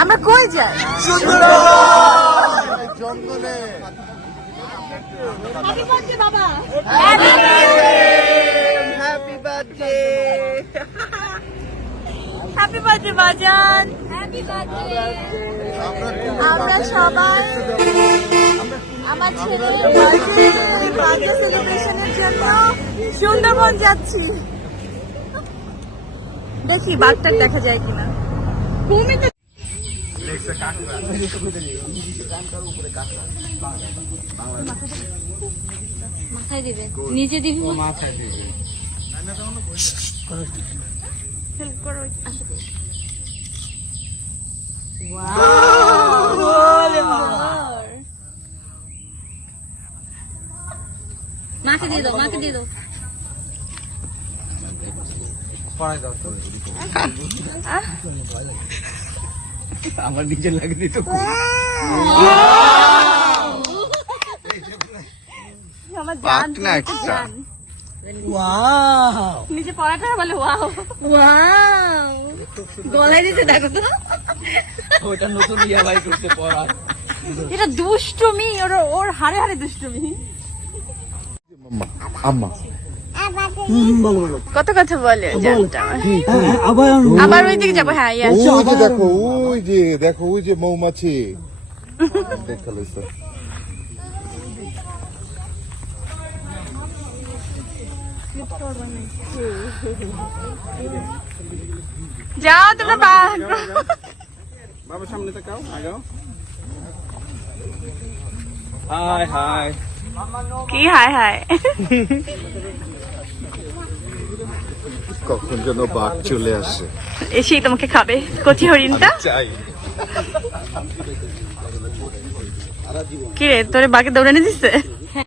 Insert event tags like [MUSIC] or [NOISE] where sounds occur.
আমরা কই যাই? জঙ্গলে। হ্যাপি বার্থডে বাবা। হ্যাপি বার্থডে হ্যাপি বার্থডে বাজান। হ্যাপি বার্থডে আমরা সবাই আমার ছেলের বার্থডে সেলিব্রেশনের জন্য সুন্দরবন যাচ্ছি। দেখি বাঘটার দেখা যায় কিনা। মাথায় দিবে। নিজে দিবি হেল্প করো। মাকে দিয়ে দাও মাকে দিয়ে দাও। আমার নিজের লাগে নিচে পড়াটা বলে ওয়াও। ওয়াও। গলায় দিতে দেখো তো। ওটা নতুন ইয়া ভাই করতে পড়া। এটা দুষ্টুমি ওর ওর হারে হারে দুষ্টুমি। আম্মা। কত কথা বলে জানটা আবার আবার ওই দিকে যাব হ্যাঁ ইয়াস ওই যে দেখো ওই যে দেখো ওই যে মৌমাছি। যাও তোমরা বাঘ বাবা সামনে তাকাও আগাও। Hi hi. কি হায় হায় [LAUGHS] কখন যেন বাঘ চলে আসে। এসেই তোমাকে খাবে। কচি হরিণটা? চাই। কি রে তোরে বাঘে দৌড়ানি দিচ্ছে